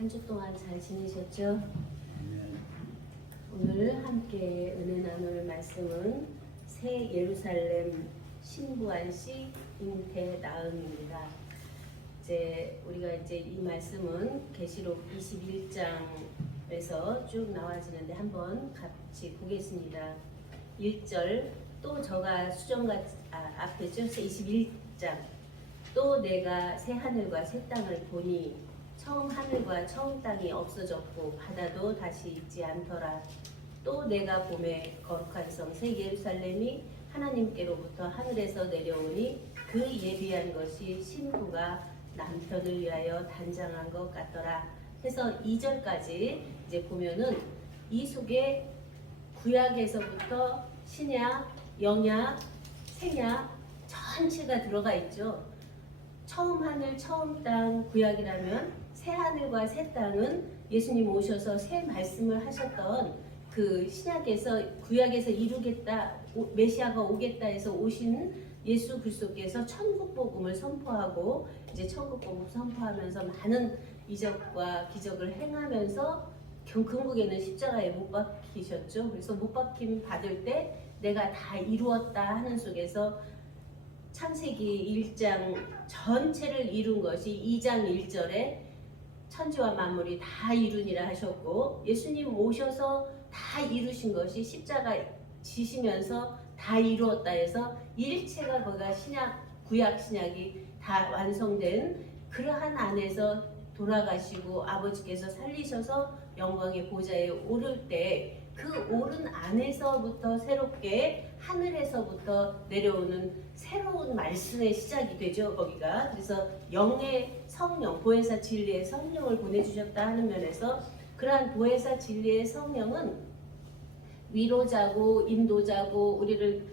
한 주 동안 잘 지내셨죠? 오늘 함께 은혜 나눌 말씀은 새 예루살렘 신부안씨 잉태 나음입니다. 우리가 이 말씀은 계시록 21장에서 쭉 나와지는데 한번 같이 보겠습니다. 1절 또 저가 수정과 앞에죠. 21장 또 내가 새 하늘과 새 땅을 보니 처음 하늘과 처음 땅이 없어졌고 바다도 다시 있지 않더라. 또 내가 봄에 거룩한 성 새 예루살렘이 하나님께로부터 하늘에서 내려오니 그 예비한 것이 신부가 남편을 위하여 단장한 것 같더라. 해서 2절까지 이제 보면은 이 속에 구약에서부터 신약, 영약, 생약 전체가 들어가 있죠. 처음 하늘, 처음 땅 구약이라면 새 하늘과 새 땅은 예수님 오셔서 새 말씀을 하셨던 그 신약에서 구약에서 이루겠다, 메시아가 오겠다 해서 오신 예수 그리스도께서 천국 복음을 선포하고 이제 천국 복음 선포하면서 많은 이적과 기적을 행하면서 궁극에는 십자가에 못 박히셨죠. 그래서 못 박힘 받을 때 내가 다 이루었다 하는 속에서 창세기 1장 전체를 이룬 것이 2장 1절에 천지와 만물이 다 이루니라 하셨고 예수님 오셔서 다 이루신 것이 십자가 지시면서 다 이루었다 해서 일체가 거기가 신약, 구약 신약이 다 완성된 그러한 안에서 돌아가시고 아버지께서 살리셔서 영광의 보좌에 오를 때 그 오른 안에서부터 새롭게 하늘에서부터 내려오는 새로운 말씀의 시작이 되죠. 거기가 그래서 영의 성령, 보혜사 진리의 성령을 보내주셨다 하는 면에서 그러한 보혜사 진리의 성령은 위로자고 인도자고 우리를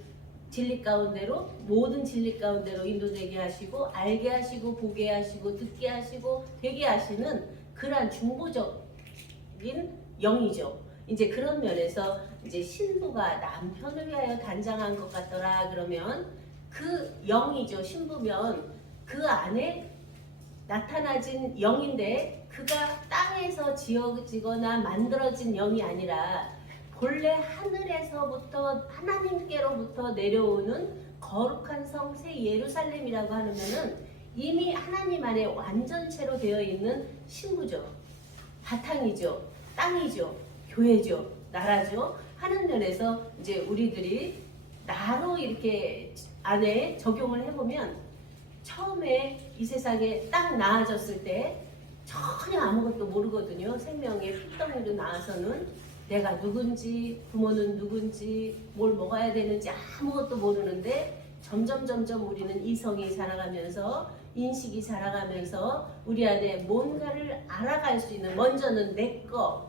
진리 가운데로 모든 진리 가운데로 인도되게 하시고 알게 하시고 보게 하시고 듣게 하시고 되게 하시는 그러한 중보적인 영이죠. 이제 그런 면에서 이제 신부가 남편을 위하여 단장한 것 같더라 그러면 그 영이죠. 신부면 그 안에 나타나진 영인데 그가 땅에서 지어지거나 만들어진 영이 아니라 본래 하늘에서부터 하나님께로부터 내려오는 거룩한 성 새 예루살렘이라고 하면은 이미 하나님 안에 완전체로 되어 있는 신부죠. 바탕이죠. 땅이죠. 교회죠. 나라죠. 하는 면에서 이제 우리들이 나로 이렇게 안에 적용을 해보면 처음에 이 세상에 딱 나아졌을 때 전혀 아무것도 모르거든요. 생명의 핏덩이로 나와서는 내가 누군지 부모는 누군지 뭘 먹어야 되는지 아무것도 모르는데 점점 우리는 이성이 자라가면서 인식이 자라가면서 우리 안에 뭔가를 알아갈 수 있는 먼저는 내 거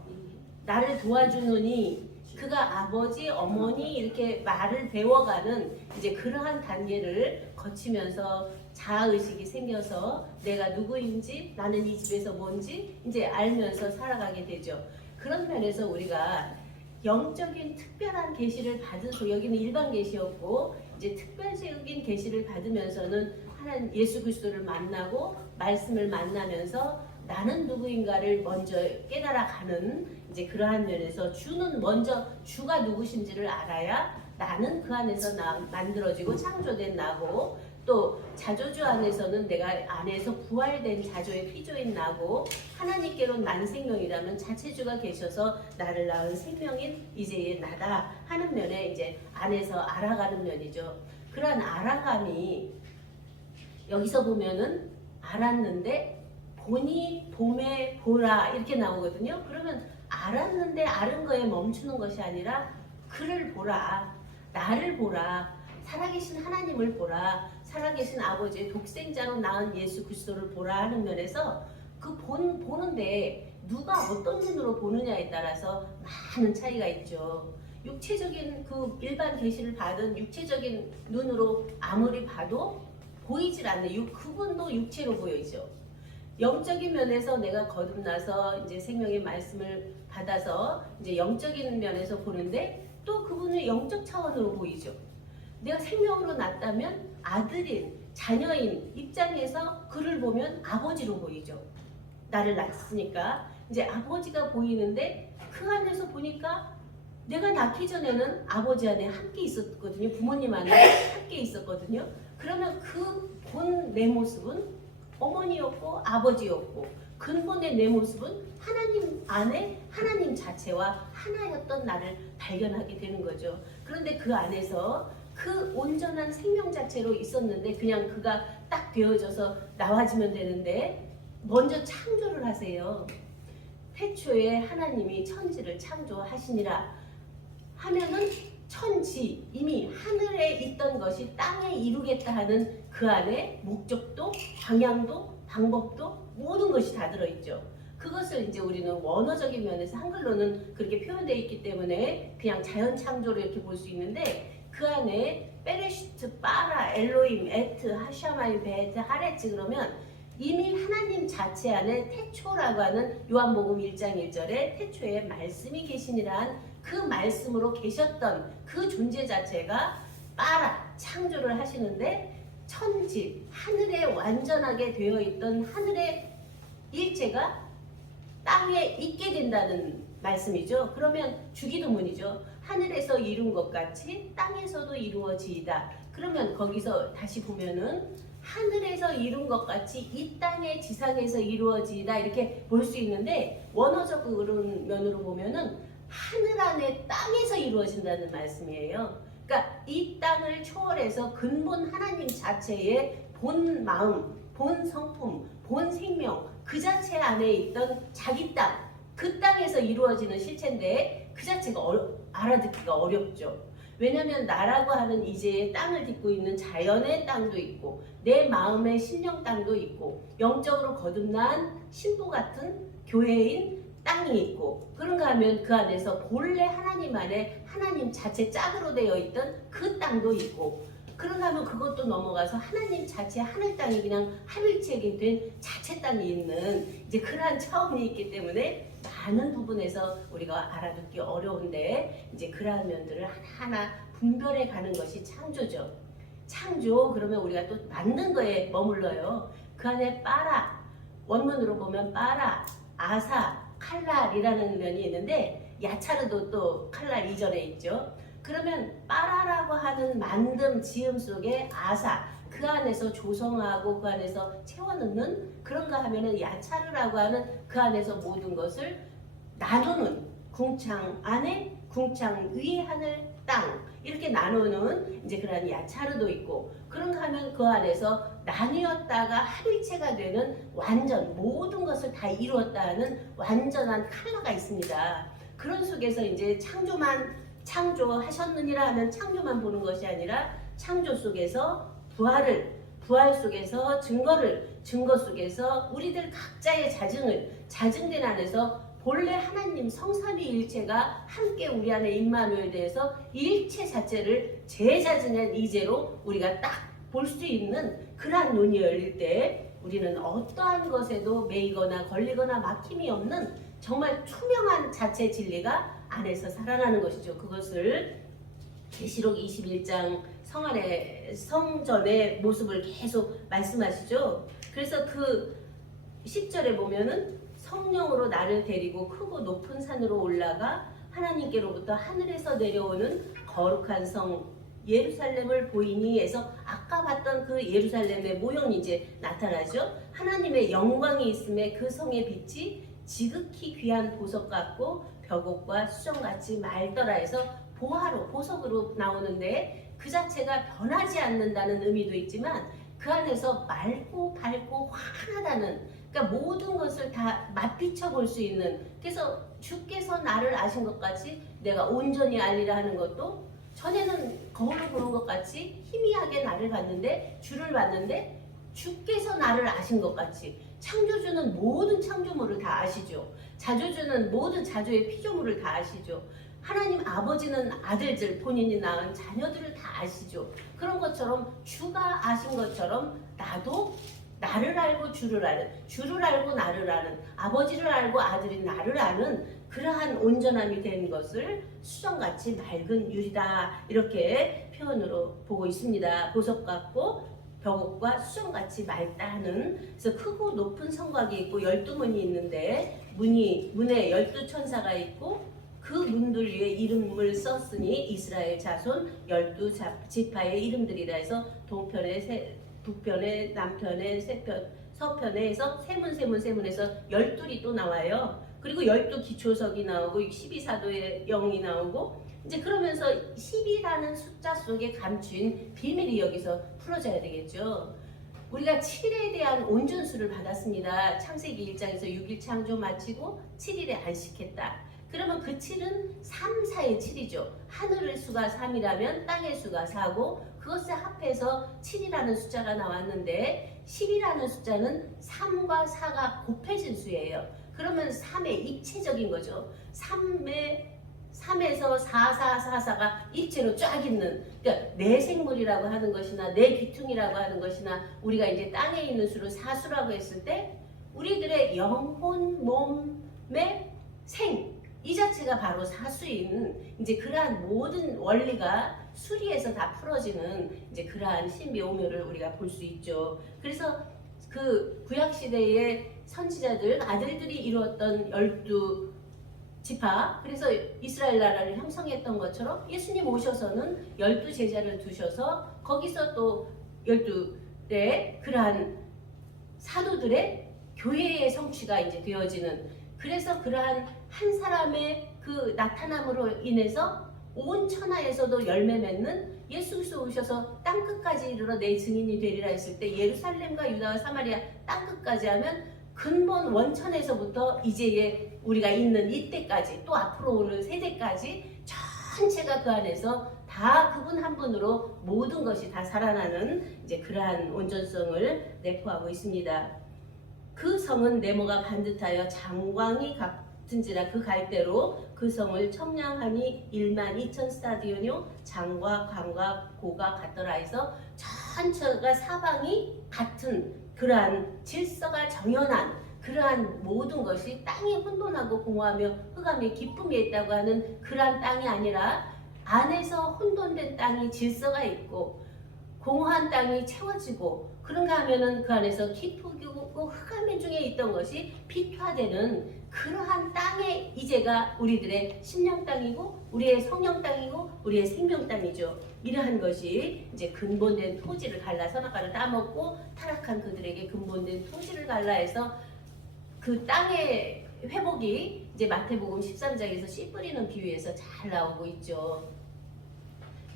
나를 도와주느니 그가 아버지 어머니 이렇게 말을 배워가는 이제 그러한 단계를 거치면서 자아의식이 생겨서 내가 누구인지 나는 이 집에서 뭔지 이제 알면서 살아가게 되죠. 그런 면에서 우리가 영적인 특별한 계시를 받은 여기는 일반 계시였고 이제 특별적인 계시를 받으면서는 하나님 예수 그리스도를 만나고 말씀을 만나면서 나는 누구인가를 먼저 깨달아가는 이제 그러한 면에서 주는 먼저 주가 누구신지를 알아야 나는 그 안에서 만들어지고 창조된 나고 또 자조주 안에서는 내가 안에서 부활된 자조의 피조인 나고 하나님께로 난 생명이라면 자체주가 계셔서 나를 낳은 생명인 이제의 나다 하는 면에 이제 안에서 알아가는 면이죠. 그러한 알아감이 여기서 보면은 알았는데 보니 봄에 보라 이렇게 나오거든요. 그러면 알았는데 아는 거에 멈추는 것이 아니라 그를 보라, 나를 보라, 살아계신 하나님을 보라, 살아계신 아버지의 독생자로 낳은 예수 그리스도를 보라 하는 면에서 그 보는데 누가 어떤 눈으로 보느냐에 따라서 많은 차이가 있죠. 육체적인 그 일반 계시를 받은 육체적인 눈으로 아무리 봐도 보이질 않는 그분도 육체로 보이죠. 영적인 면에서 내가 거듭나서 이제 생명의 말씀을 받아서 이제 영적인 면에서 보는데 또 그분은 영적 차원으로 보이죠. 내가 생명으로 났다면 아들인 자녀인 입장에서 그를 보면 아버지로 보이죠. 나를 낳았으니까 이제 아버지가 보이는데 그 안에서 보니까 내가 낳기 전에는 아버지 안에 함께 있었거든요. 부모님 안에 함께 있었거든요. 그러면 그 본 내 모습은 어머니였고 아버지였고 근본의 내 모습은 하나님 안에 하나님 자체와 하나였던 나를 발견하게 되는 거죠. 그런데 그 안에서 그 온전한 생명 자체로 있었는데 그냥 그가 딱 되어져서 나와지면 되는데 먼저 창조를 하세요. 태초에 하나님이 천지를 창조하시니라 하면은 천지 이미 하늘에 있던 것이 땅에 이루겠다 하는 그 안에 목적도 방향도 방법도 모든 것이 다 들어있죠. 그것을 이제 우리는 원어적인 면에서 한글로는 그렇게 표현되어 있기 때문에 그냥 자연 창조로 이렇게 볼 수 있는데 그 안에 베레시트, 빠라, 엘로임, 에트, 하샤마이, 베트, 하레츠 그러면 이미 하나님 자체 안에 태초라고 하는 요한복음 1장 1절에 태초에 말씀이 계시니란 그 말씀으로 계셨던 그 존재 자체가 빠라 창조를 하시는데 천지 하늘에 완전하게 되어 있던 하늘의 일체가 땅에 있게 된다는 말씀이죠. 그러면 주기도문이죠. 하늘에서 이룬 것 같이 땅에서도 이루어지이다. 그러면 거기서 다시 보면은 하늘에서 이룬 것 같이 이 땅의 지상에서 이루어지이다 이렇게 볼 수 있는데 원어적 그런 면으로 보면은 하늘 안에 땅에서 이루어진다는 말씀이에요. 그러니까 이 땅을 초월해서 근본 하나님 자체의 본 마음, 본 성품, 본 생명 그 자체 안에 있던 자기 땅, 그 땅에서 이루어지는 실체인데 그 자체가 알아듣기가 어렵죠. 왜냐하면 나라고 하는 이제 땅을 딛고 있는 자연의 땅도 있고 내 마음의 심령 땅도 있고 영적으로 거듭난 신부 같은 교회인 땅이 있고 그런가 하면 그 안에서 본래 하나님 안에 하나님 자체 짝으로 되어 있던 그 땅도 있고 그런가 하면 그것도 넘어가서 하나님 자체 하늘 땅이 그냥 하늘체계 된 자체 땅이 있는 이제 그러한 차원이 있기 때문에 많은 부분에서 우리가 알아듣기 어려운데 이제 그러한 면들을 하나하나 분별해 가는 것이 창조죠. 창조 그러면 우리가 또 만든 거에 머물러요. 그 안에 빠라 원문으로 보면 빠라 아사 칼날이라는 면이 있는데 야차르도 또 칼날 이전에 있죠. 그러면 빠라라고 하는 만듦 지음 속에 아사 그 안에서 조성하고 그 안에서 채워넣는 그런가 하면은 야차르라고 하는 그 안에서 모든 것을 나누는 궁창 안에 궁창 위 하늘 땅 이렇게 나누는 이제 그런 야차르도 있고 그런가 하면 그 안에서 나뉘었다가 합일체가 되는 완전 모든 것을 다 이루었다는 완전한 칼라가 있습니다. 그런 속에서 이제 창조하셨느니라 하면 창조만 보는 것이 아니라 창조 속에서 부활 속에서 증거 속에서 우리들 각자의 자증된 안에서 본래 하나님 성삼위일체가 함께 우리 안에 임마누엘 대해서 일체 자체를 제자증한 이제로 우리가 딱 볼 수 있는 그러한 눈이 열릴 때 우리는 어떠한 것에도 매이거나 걸리거나 막힘이 없는 정말 투명한 자체 진리가 안에서 살아나는 것이죠. 그것을 계시록 21장 성전의 모습을 계속 말씀하시죠. 그래서 그 10절에 보면은 성령으로 나를 데리고 크고 높은 산으로 올라가 하나님께로부터 하늘에서 내려오는 거룩한 성 예루살렘을 보이니 해서 아까 봤던 그 예루살렘의 모형이 이제 나타나죠. 하나님의 영광이 있음에 그 성의 빛이 지극히 귀한 보석 같고 벽옥과 수정같이 맑더라 해서 보석으로 나오는데 그 자체가 변하지 않는다는 의미도 있지만 그 안에서 맑고 밝고 환하다는 그러니까 모든 것을 다 맛비춰 볼 수 있는 그래서 주께서 나를 아신 것 같이 내가 온전히 알리라 하는 것도 전에는 거울을 보는 것 같이 희미하게 나를 봤는데 주를 봤는데 주께서 나를 아신 것 같이 창조주는 모든 창조물을 다 아시죠. 자조주는 모든 자조의 피조물을 다 아시죠. 하나님 아버지는 아들들 본인이 낳은 자녀들을 다 아시죠. 그런 것처럼 주가 아신 것처럼 나도 나를 알고 주를 알고 나를 아는 아버지를 알고 아들이 나를 아는 그러한 온전함이 된 것을 수정같이 맑은 유리다 이렇게 표현으로 보고 있습니다. 보석 같고 벽옥과 수정같이 맑다 하는, 그래서 크고 높은 성곽이 있고 12문이 있는데 문에 12천사가 있고 그 문들 위에 이름을 썼으니 이스라엘 자손 12지파의 이름들이라 해서 동편에 북편에 남편에 서편에 해서 세문에서 12이 또 나와요. 그리고 12기초석이 나오고 12사도의 영이 나오고, 이제 그러면서 10이라는 숫자 속에 감춘 비밀이 여기서 풀어져야 되겠죠. 우리가 7일에 대한 온전수를 받았습니다. 창세기 1장에서 6일 창조 마치고 7일에 안식했다. 그러면 그 7은 3, 4의 7이죠. 하늘의 수가 3이라면 땅의 수가 4고 그것을 합해서 7이라는 숫자가 나왔는데 10이라는 숫자는 3과 4가 곱해진 수예요. 그러면 3의 입체적인 거죠. 3에서 4가 입체로 쫙 있는, 그러니까 내 생물이라고 하는 것이나 내 귀퉁이라고 하는 것이나 우리가 이제 땅에 있는 수를 사수라고 했을 때 우리들의 영혼, 몸의 이 자체가 바로 사수인, 이제 그러한 모든 원리가 수리에서 다 풀어지는 이제 그러한 신비오묘를 우리가 볼 수 있죠. 그래서 그 구약 시대의 선지자들 아들들이 이루었던 12지파, 그래서 이스라엘 나라를 형성했던 것처럼 예수님 오셔서는 12제자를 두셔서 거기서 또 12의 그러한 사도들의 교회의 성취가 이제 되어지는, 그래서 그러한 한 사람의 그 나타남으로 인해서 온 천하에서도 열매 맺는 예수 그리스도 오셔서 땅끝까지 이르러 내 증인이 되리라 했을 때 예루살렘과 유다와 사마리아 땅끝까지 하면 근본 원천에서부터 이제의 우리가 있는 이때까지 또 앞으로 오는 세대까지 전체가 그 안에서 다 그분 한 분으로 모든 것이 다 살아나는 이제 그러한 온전성을 내포하고 있습니다. 그 성은 네모가 반듯하여 장광이 같은지라 그 갈대로 그 성을 청량하니 12,000 스타디오뇨 장과 광과 고가 같더라 해서 전체가 사방이 같은 그러한 질서가 정연한 그러한 모든 것이 땅이 혼돈하고 공허하며 흑암의 기쁨이 있다고 하는 그러한 땅이 아니라 안에서 혼돈된 땅이 질서가 있고 공허한 땅이 채워지고 그런가 하면은 그 안에서 기쁘고 흑암의 중에 있던 것이 빛화되는 그러한 땅의 이제가 우리들의 심령 땅이고 우리의 성령 땅이고 우리의 생명 땅이죠. 이러한 것이 이제 근본된 토지를 갈라 선악과를 따먹고 타락한 그들에게 근본된 토지를 갈라 해서 그 땅의 회복이 이제 마태복음 13장에서 씨 뿌리는 비유에서 잘 나오고 있죠.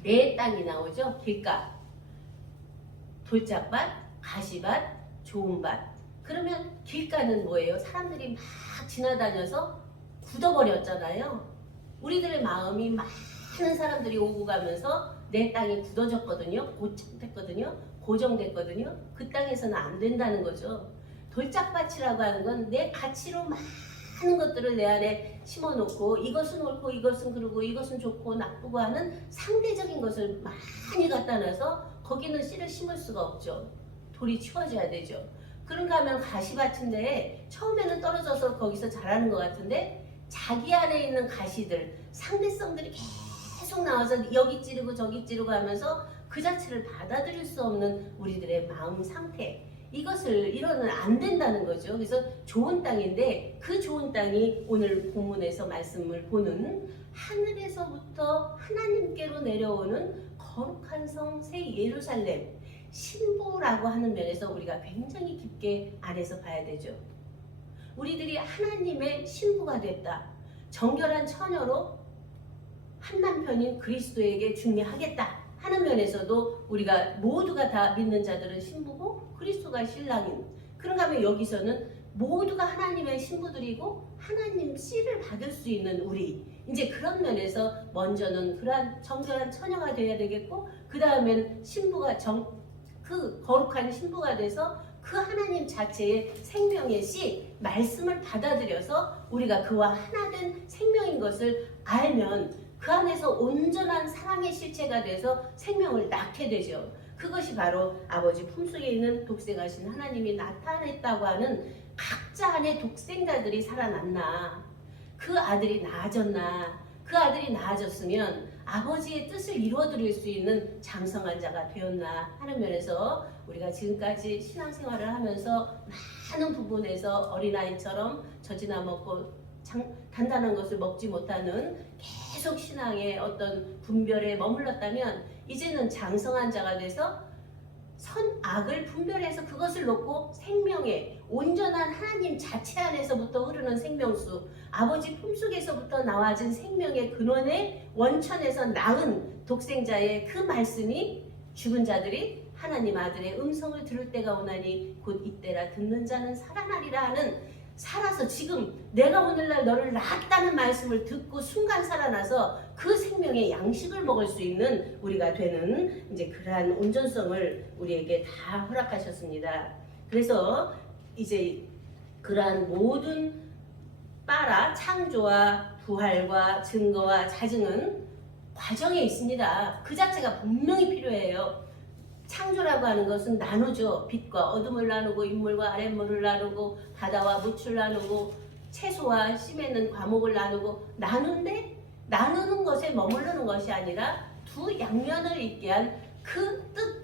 네 땅이 나오죠. 길가, 돌짝밭, 가시밭, 좋은 밭. 그러면 길가는 뭐예요? 사람들이 막 지나다녀서 굳어버렸잖아요. 우리들의 마음이 많은 사람들이 오고 가면서 내 땅이 굳어졌거든요. 고착됐거든요. 고정됐거든요. 그 땅에서는 안 된다는 거죠. 돌짝밭이라고 하는 건 내 가치로 많은 것들을 내 안에 심어놓고 이것은 옳고 이것은 그르고 이것은 좋고 나쁘고 하는 상대적인 것을 많이 갖다 놔서 거기는 씨를 심을 수가 없죠. 돌이 치워져야 되죠. 그런가 하면 가시밭인데 처음에는 떨어져서 거기서 자라는 것 같은데 자기 안에 있는 가시들, 상대성들이 계속 나와서 여기 찌르고 저기 찌르고 하면서 그 자체를 받아들일 수 없는 우리들의 마음 상태, 이것을 이러면 안 된다는 거죠. 그래서 좋은 땅인데 그 좋은 땅이 오늘 본문에서 말씀을 보는 하늘에서부터 하나님께로 내려오는 거룩한 성 새 예루살렘 신부라고 하는 면에서 우리가 굉장히 깊게 안에서 봐야 되죠. 우리들이 하나님의 신부가 됐다. 정결한 처녀로 한 남편인 그리스도에게 중매하겠다 하는 면에서도 우리가 모두가 다 믿는 자들은 신부고 그리스도가 신랑인, 그런가 하면 여기서는 모두가 하나님의 신부들이고 하나님 씨를 받을 수 있는 우리, 이제 그런 면에서 먼저는 그러한 정결한 처녀가 되어야 되겠고 그 다음에는 신부가 그 거룩한 신부가 돼서 그 하나님 자체의 생명의 씨 말씀을 받아들여서 우리가 그와 하나된 생명인 것을 알면 그 안에서 온전한 사랑의 실체가 돼서 생명을 낳게 되죠. 그것이 바로 아버지 품속에 있는 독생하신 하나님이 나타냈다고 하는 각자 안에 독생자들이 살아났나, 그 아들이 나아졌나, 그 아들이 나아졌으면 아버지의 뜻을 이루어드릴 수 있는 장성한 자가 되었나 하는 면에서 우리가 지금까지 신앙생활을 하면서 많은 부분에서 어린아이처럼 젖이나 먹고 단단한 것을 먹지 못하는 계속 신앙의 어떤 분별에 머물렀다면 이제는 장성한 자가 돼서 선악을 분별해서 그것을 놓고 생명의 온전한 하나님 자체 안에서부터 흐르는 생명수, 아버지 품속에서부터 나와진 생명의 근원의 원천에서 낳은 독생자의 그 말씀이 죽은 자들이 하나님 아들의 음성을 들을 때가 오나니 곧 이때라 듣는 자는 살아나리라 하는, 살아서 지금 내가 오늘날 너를 낳았다는 말씀을 듣고 순간 살아나서 그 생명의 양식을 먹을 수 있는 우리가 되는 이제 그러한 온전성을 우리에게 다 허락하셨습니다. 그래서 이제 그러한 모든 빠라 창조와 부활과 증거와 자증은 과정에 있습니다. 그 자체가 분명히 필요해요. 창조라고 하는 것은 나누죠. 빛과 어둠을 나누고 인물과 아랫물을 나누고 바다와 무출 나누고 채소와 씨 맺는 과목을 나누고 나누는데, 나누는 것에 머무르는 것이 아니라 두 양면을 있게 한 그 뜻,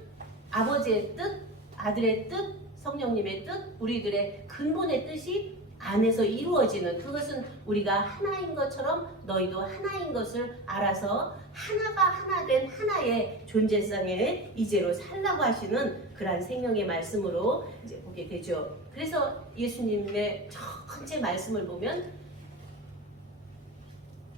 아버지의 뜻, 아들의 뜻, 성령님의 뜻, 우리들의 근본의 뜻이 안에서 이루어지는, 그것은 우리가 하나인 것처럼 너희도 하나인 것을 알아서 하나가 하나 된 하나의 존재성에 이제로 살라고 하시는 그러한 생명의 말씀으로 이제 보게 되죠. 그래서 예수님의 전체 말씀을 보면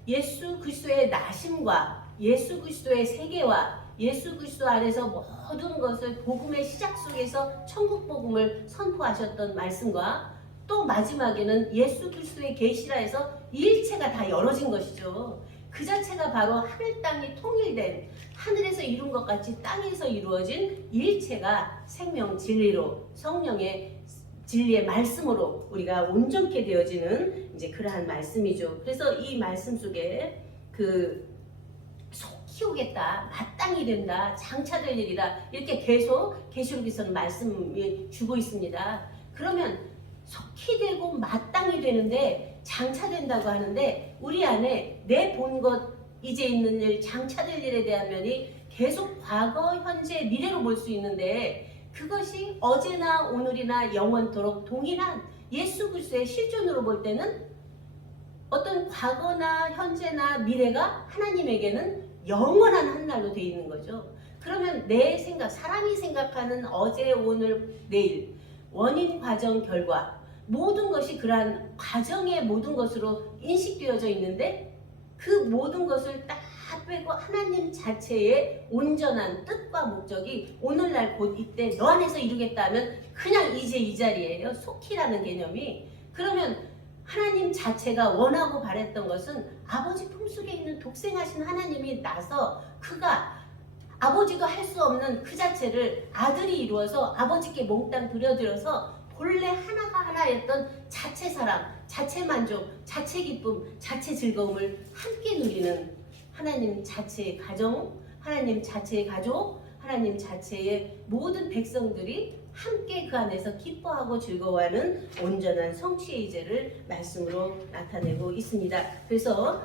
예수 그리스도의 나심과 예수 그리스도의 세계와 예수 그리스도 안에서 모든 것을 복음의 시작 속에서 천국 복음을 선포하셨던 말씀과 또 마지막에는 예수 그리스도의 계시라에서 일체가 다 열어진 것이죠. 그 자체가 바로 하늘 땅이 통일된, 하늘에서 이룬 것 같이 땅에서 이루어진 일체가 생명 진리로, 성령의 진리의 말씀으로 우리가 온전케 되어지는 이제 그러한 말씀이죠. 그래서 이 말씀 속에 속히 오겠다, 마땅히 된다, 장차될 일이다, 이렇게 계속 계시록에서는 말씀이 주고 있습니다. 그러면 속히 되고 마땅히 되는데 장차된다고 하는데, 우리 안에 내 본 것, 이제 있는 일, 장차될 일에 대한 면이 계속 과거, 현재, 미래로 볼 수 있는데, 그것이 어제나 오늘이나 영원토록 동일한 예수 그리스도의 실존으로 볼 때는 어떤 과거나 현재나 미래가 하나님에게는 영원한 한날로 되어 있는 거죠. 그러면 내 생각, 사람이 생각하는 어제, 오늘, 내일, 원인, 과정, 결과, 모든 것이 그러한 과정의 모든 것으로 인식되어져 있는데, 그 모든 것을 딱 빼고 하나님 자체의 온전한 뜻과 목적이 오늘날 곧 이때 너 안에서 이루겠다 하면 그냥 이제 이 자리예요. 속히라는 개념이. 그러면 하나님 자체가 원하고 바랬던 것은 아버지 품속에 있는 독생하신 하나님이 나서 그가 아버지도 할 수 없는 그 자체를 아들이 이루어서 아버지께 몽땅 들여들어서 본래 하나가 하나였던 자체 사랑, 자체 만족, 자체 기쁨, 자체 즐거움을 함께 누리는 하나님 자체의 가정, 하나님 자체의 가족, 하나님 자체의 모든 백성들이 함께 그 안에서 기뻐하고 즐거워하는 온전한 성취의 이제를 말씀으로 나타내고 있습니다. 그래서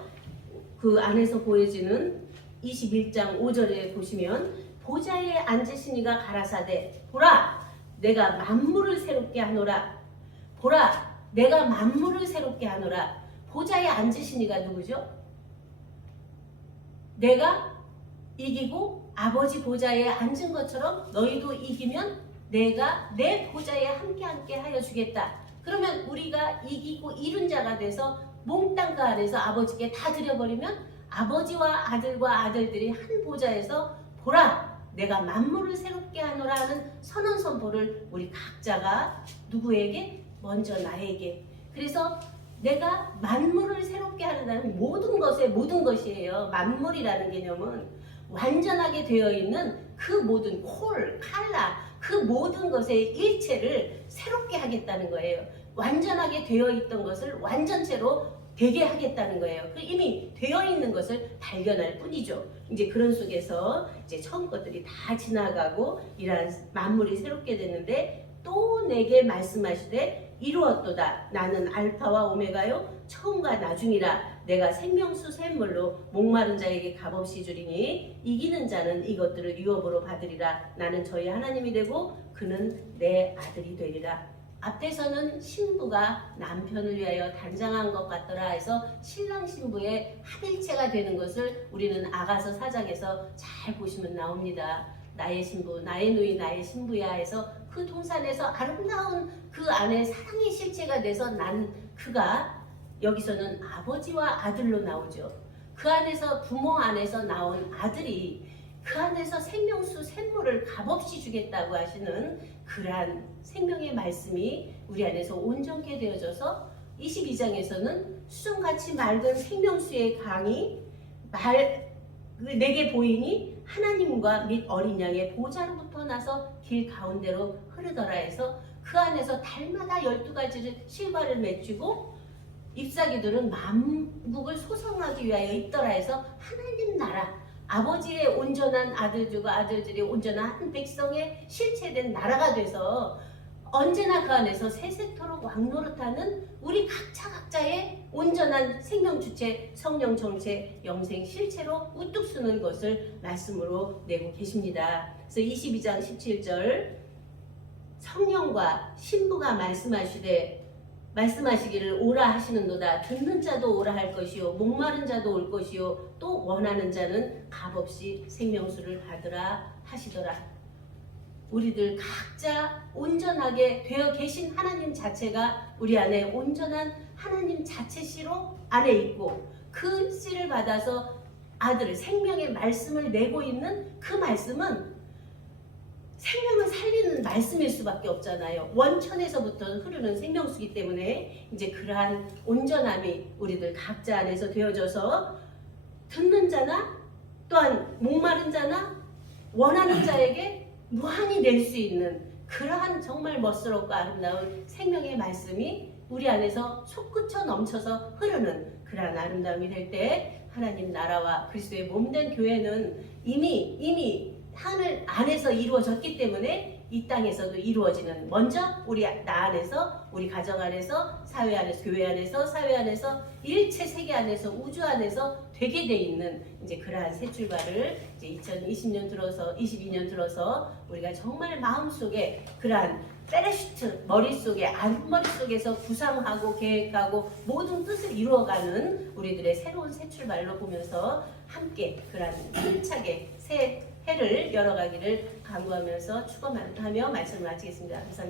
그 안에서 보여지는 21장 5절에 보시면, 보좌에 앉으신 이가 가라사대 보라 내가 만물을 새롭게 하노라. 보라 내가 만물을 새롭게 하노라. 보좌에 앉으신 이가 누구죠? 내가 이기고 아버지 보좌에 앉은 것처럼 너희도 이기면 내가 내 보좌에 함께 하여 주겠다. 그러면 우리가 이기고 이룬 자가 돼서 몽땅 그 안에서 아버지께 다 드려버리면 아버지와 아들과 아들들이 한 보좌에서 보라 내가 만물을 새롭게 하노라 하는 선언 선포를 우리 각자가 누구에게? 먼저 나에게. 그래서 내가 만물을 새롭게 하는 모든 것의 모든 것이에요. 만물이라는 개념은 완전하게 되어 있는 그 모든 칼라 그 모든 것의 일체를 새롭게 하겠다는 거예요. 완전하게 되어 있던 것을 완전체로 되게 하겠다는 거예요. 이미 되어 있는 것을 발견할 뿐이죠. 이제 그런 속에서 이제 처음 것들이 다 지나가고 이러한 만물이 새롭게 됐는데, 또 내게 말씀하시되 이루었도다. 나는 알파와 오메가요 처음과 나중이라. 내가 생명수 샘물로 목마른 자에게 값없이 주리니 이기는 자는 이것들을 유업으로 받으리라. 나는 저희 하나님이 되고 그는 내 아들이 되리라. 앞에서는 신부가 남편을 위하여 단장한 것 같더라 해서 신랑 신부의 합일체가 되는 것을 우리는 아가서 4장에서 잘 보시면 나옵니다. 나의 신부, 나의 누이, 나의 신부야 해서 그 동산에서 아름다운 그 안에 사랑의 실체가 돼서 난 그가 여기서는 아버지와 아들로 나오죠. 그 안에서 부모 안에서 나온 아들이 그 안에서 생명수 샘물을 값없이 주겠다고 하시는 그러한 생명의 말씀이 우리 안에서 온전케 되어져서 22장에서는 수정같이 맑은 생명수의 강이 내게 보이니 하나님과 및 어린 양의 보좌로부터 나서 길 가운데로 흐르더라 해서 그 안에서 달마다 12가지를 실과를 맺히고 잎사귀들은 만국을 소성하기 위하여 있더라 해서 하나님 나라 아버지의 온전한 아들들과 아들들이 온전한 한 백성의 실체된 나라가 돼서 언제나 그 안에서 세세토록 왕노릇하는 우리 각자의 온전한 생명 주체, 성령 정체, 영생 실체로 우뚝 서는 것을 말씀으로 내고 계십니다. 그래서 22장 17절 성령과 신부가 말씀하시기를 오라 하시는도다. 듣는 자도 오라 할 것이요 목마른 자도 올 것이요 또 원하는 자는 값없이 생명수를 받으라 하시더라. 우리들 각자 온전하게 되어 계신 하나님 자체가 우리 안에 온전한 하나님 자체 씨로 안에 있고 그 씨를 받아서 아들 생명의 말씀을 내고 있는 그 말씀은 생명을 살리는 말씀일 수밖에 없잖아요. 원천에서부터 흐르는 생명수기 때문에 이제 그러한 온전함이 우리들 각자 안에서 되어져서 듣는 자나 또한 목마른 자나 원하는 자에게 무한히 낼 수 있는 그러한 정말 멋스럽고 아름다운 생명의 말씀이 우리 안에서 솟구쳐 넘쳐서 흐르는 그러한 아름다움이 될 때 하나님 나라와 그리스도의 몸된 교회는 이미 하늘 안에서 이루어졌기 때문에 이 땅에서도 이루어지는 먼저 우리 나 안에서 우리 가정 안에서 사회 안에서 교회 안에서 사회 안에서 일체 세계 안에서 우주 안에서 되게 돼 있는 이제 그러한 새 출발을 이제 2020년 들어서 22년 들어서 우리가 정말 마음속에 그러한 페레슈트 머릿속에 앞머릿속에서 구상하고 계획하고 모든 뜻을 이루어가는 우리들의 새로운 새 출발로 보면서 함께 그러한 힘차게 새 해를 열어가기를 간구하면서 축원하며 말씀을 마치겠습니다. 감사합니다.